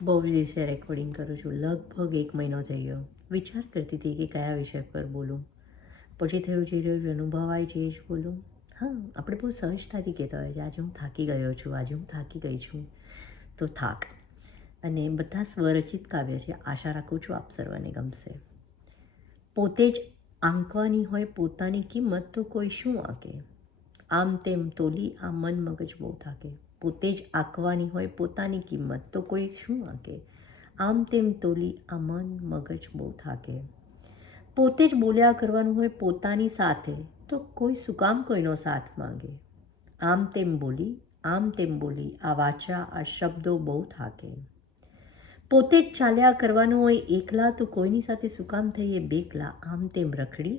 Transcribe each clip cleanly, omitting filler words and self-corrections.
બહુ જ દિવસે રેકોર્ડિંગ કરું છું. લગભગ 1 મહિનો થઈ ગયો. વિચાર કરતી હતી કે કયા વિષય પર બોલું. પછી થયું જે રોજ અનુભવાય છે એ જ બોલું. હા, આપણે બહુ સહજતાથી કહેતા હોય છે આજે હું થાકી ગયો છું, આજે હું થાકી ગઈ છું. તો થાક અને બધા સ્વરચિત કાવ્ય છે. આશા રાખું છું આપ સર્વને ગમશે. પોતે જ આંકવાની હોય પોતાની કિંમત તો કોઈ શું આંકે? આમ તેમ તોલી આ મન મગજ બહુ થાકે. પોતે જ આંકવાની હોય પોતાની કિંમત તો કોઈ શું આંકે? આમ તેમ તોલી આ મન મગજ બહુ થાકે. પોતે જ બોલ્યા કરવાનું હોય પોતાની સાથે તો કોઈ શું કામ કોઈનો સાથ માંગે? આમ તેમ બોલી આ વાચા આ શબ્દો બહુ થાકે. પોતે જ ચાલ્યા કરવાનું હોય એકલા તો કોઈની સાથે શું કામ થઈએ બેકલા? આમ તેમ રખડી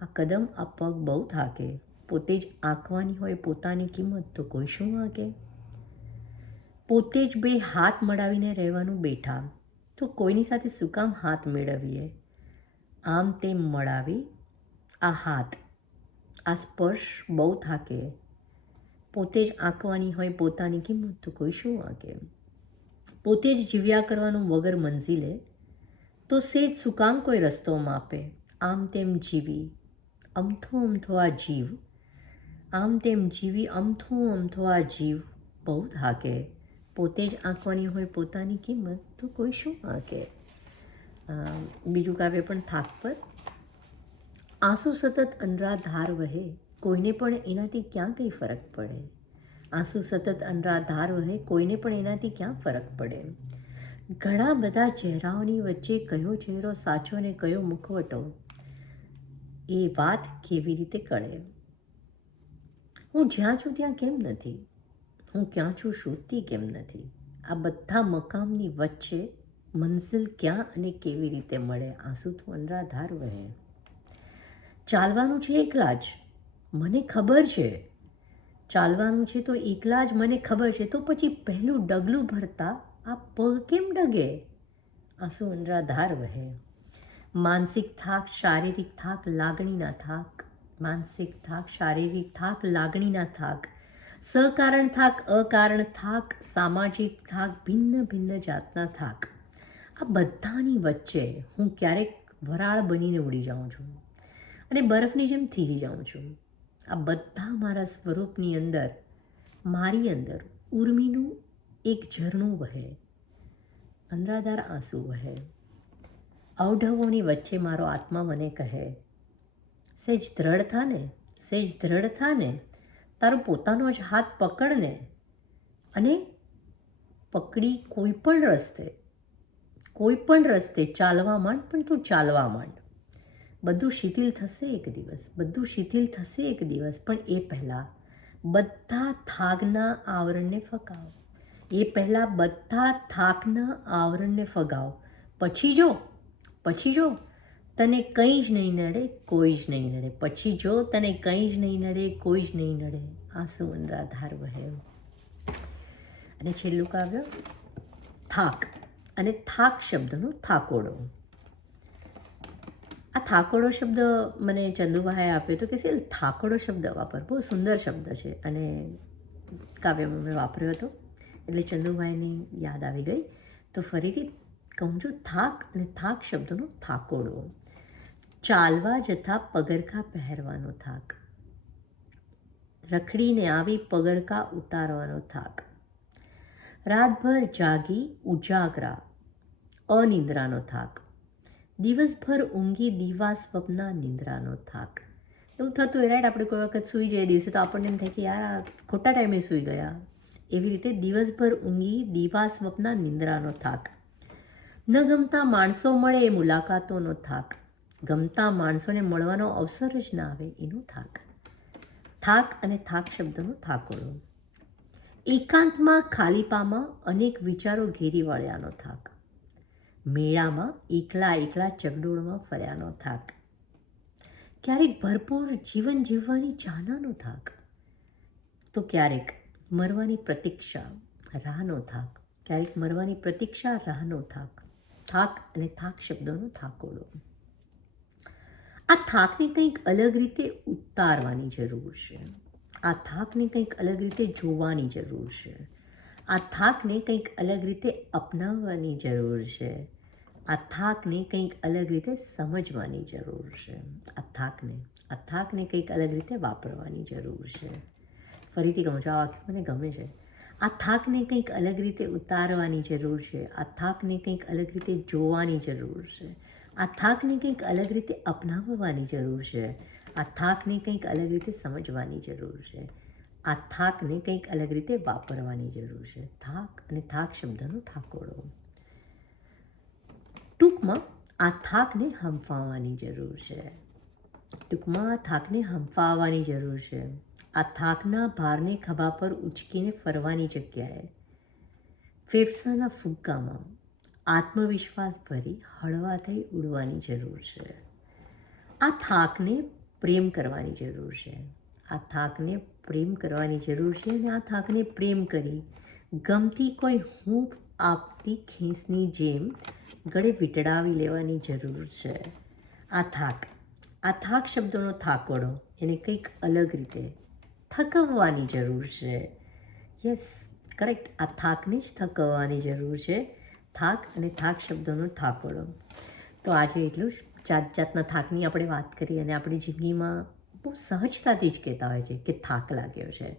આ કદમ આ પગ બહુ થાકે. પોતે જ આંકવાની હોય પોતાની કિંમત તો કોઈ શું આંકે? પોતે જ બે હાથ મળાવીને રહેવાનું બેઠા તો કોઈની સાથે શું કામ હાથ મેળવીએ? આમ તેમ મળાવી આ હાથ આ સ્પર્શ બહુ થાકે. પોતે જ આંકવાની હોય પોતાની કિંમત તો કોઈ શું આંકે? પોતે જ જીવ્યા કરવાનું વગર મંઝિલે તો સેજ શું કામ કોઈ રસ્તો માપે? આમ તેમ જીવી અમથો અમથો આ જીવ આમ તેમ જીવી અમથો આ જીવ બહુ થાકે. પોતે જ આંકવાની હોય પોતાની કિંમત તો કોઈ શું આંકે? બીજું કાવ્ય પણ થાક પર. આંસુ સતત અનરાધાર વહે કોઈને પણ એનાથી ક્યાં કંઈ ફરક પડે? આંસુ સતત અનરાધાર વહે કોઈને પણ એનાથી ક્યાં ફરક પડે? ઘણા બધા ચહેરાઓની વચ્ચે કયો ચહેરો સાચો ને કયો મુખવટો એ વાત કેવી રીતે કળે? હું જ્યાં છું ત્યાં કેમ નથી? હું ક્યાં છું શોધતી કેમ નથી? આ બધા મકામની વચ્ચે મંઝિલ ક્યાં અને કેવી રીતે મળે? આંસુ તો અનરાધાર વહે. ચાલવાનું છે એકલા જ મને ખબર છે. ચાલવાનું છે તો એકલા જ મને ખબર છે. તો પછી પહેલું ડગલું ભરતા આ પગ કેમ ડગે? આંસુ અનરાધાર વહે. માનસિક થાક શારીરિક થાક લાગણીના થાક માનસિક થાક શારીરિક થાક લાગણીના થાક સકારણ થાક અકારણ થાક સામાજિક થાક ભિન્ન ભિન્ન જાતના થાક આ બધાની વચ્ચે હું ક્યારેક વરાળ બનીને ઉડી જાઉં છું અને બરફની જેમ થીજી જાઉં છું. આ બધા મારા સ્વરૂપની અંદર મારી અંદર ઉર્મિનું એક ઝરણું વહે. અનરાધાર આંસુ વહે. અવઢવોની વચ્ચે મારો આત્મા મને કહે સેજ દ્રઢ થાને સેજ દ્રઢ થાને તારો પોતાનો જ હાથ પકડને અને પકડી કોઈ પણ રસ્તે ચાલવા માંડ. પણ તું ચાલવા માંડ. બધું શિથિલ થશે એક દિવસ બધું શિથિલ થશે એક દિવસ પણ એ પહેલાં બધા થાકના આવરણને ફગાવ. એ પહેલાં બધા થાકના આવરણને ફગાવ. પછી જો તને કંઈ જ નહીં નડે કોઈ જ નહીં નડે. પછી જો તને કંઈ જ નહીં નડે કોઈ જ નહીં નડે. આંસુ અનરાધાર વહે. અને છેલ્લું કાવ્ય થાક અને થાક શબ્દનો થાકોડો. આ થાકોડો શબ્દ મને ચંદુભાઈએ આપ્યો હતો કે સેલ થાકોડો શબ્દ વાપર. બહુ સુંદર શબ્દ છે અને કાવ્યમાં મેં વાપર્યો હતો એટલે ચંદુભાઈને યાદ આવી ગઈ. તો ફરીથી કહું છું થાક અને થાક શબ્દનો થાકોડો. ચાલવા જતા પગરખા પહેરવાનો થાક. રખડીને આવી પગરખા ઉતારવાનો થાક. રાતભર જાગી ઉજાગરા અનિંદ્રાનો થાક. દિવસભર ઊંઘી દીવા સ્વપ્ના નિંદ્રાનો થાક. એવું થતું રાઈટ આપણે કોઈ વખત સૂઈ જઈએ દિવસે તો આપણને એમ થાય કે યાર આ ખોટા ટાઈમે સૂઈ ગયા. એવી રીતે દિવસભર ઊંઘી દીવા સ્વપ્ના નિંદ્રાનો થાક. ન ગમતા માણસો મળે એ મુલાકાતોનો થાક. ગમતા માણસોને મળવાનો અવસર જ ના આવે એનો થાક. થાક અને થાક શબ્દનો થાકોડો. એકાંતમાં ખાલીપામાં અનેક વિચારો ઘેરી વળ્યાનો થાક. મેળામાં એકલા ચગડોળમાં ફર્યાનો થાક. ક્યારેક ભરપૂર જીવન જીવવાની ચાહનાનો થાક તો ક્યારેક મરવાની પ્રતીક્ષા રાહનો થાક. ક્યારેક મરવાની પ્રતીક્ષા રાહનો થાક. થાક અને થાક શબ્દનો થાકોડો. આ થાકને કંઈક અલગ રીતે ઉતારવાની જરૂર છે. આ થાકને કંઈક અલગ રીતે જોવાની જરૂર છે. આ થાકને કંઈક અલગ રીતે અપનાવવાની જરૂર છે. આ થાકને કંઈક અલગ રીતે સમજવાની જરૂર છે. આ થાકને કંઈક અલગ રીતે વાપરવાની જરૂર છે. ફરીથી કહું છું, આ વાક્ય મને ગમે છે. આ થાકને કંઈક અલગ રીતે ઉતારવાની જરૂર છે. આ થાકને કંઈક અલગ રીતે જોવાની જરૂર છે. આ થાકને કંઈક અલગ રીતે અપનાવવાની જરૂર છે. આ થાકને કંઈક અલગ રીતે સમજવાની જરૂર છે. આ થાકને કંઈક અલગ રીતે વાપરવાની જરૂર છે. થાક અને થાક શબ્દનો ઠાકોડો. ટૂંકમાં આ થાકને હંફાવવાની જરૂર છે. આ થાકના ભારને ખભા પર ઉચકીને ફરવાની જગ્યાએ ફેફસાના ફુગ્ગામાં આત્મવિશ્વાસ ભરી હળવા થઈ ઉડવાની જરૂર છે. આ થાકને પ્રેમ કરવાની જરૂર છે. આ થાકને પ્રેમ કરવાની જરૂર છે અને આ થાકને પ્રેમ કરી ગમતી કોઈ હૂંફ આપતી ખીસની જેમ ગળે વીંટળાવી લેવાની જરૂર છે. આ થાક શબ્દનો થાકોડો એને કંઈક અલગ રીતે થકવવાની જરૂર છે. Yes, correct. આ થાકને જ થકવવાની જરૂર છે. થાક અને થાક શબ્દનો થાકોડો. તો આજે એટલું જ. જાત જાતના થાકની આપણે વાત કરી અને આપણી જિંદગીમાં બહુ સહજતાથી જ કહેતા હોય છે કે થાક લાગ્યો છે.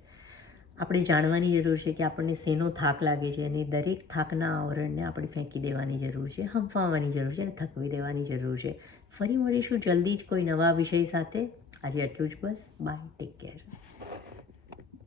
આપણે જાણવાની જરૂર છે કે આપણને શેનો થાક લાગે છે અને દરેક થાકના આવરણને આપણે ફેંકી દેવાની જરૂર છે, હંફાવવાની જરૂર છે અને થકવી દેવાની જરૂર છે. ફરી મળીશું જલ્દી જ કોઈ નવા વિષય સાથે. આજે એટલું જ બસ. By, take care.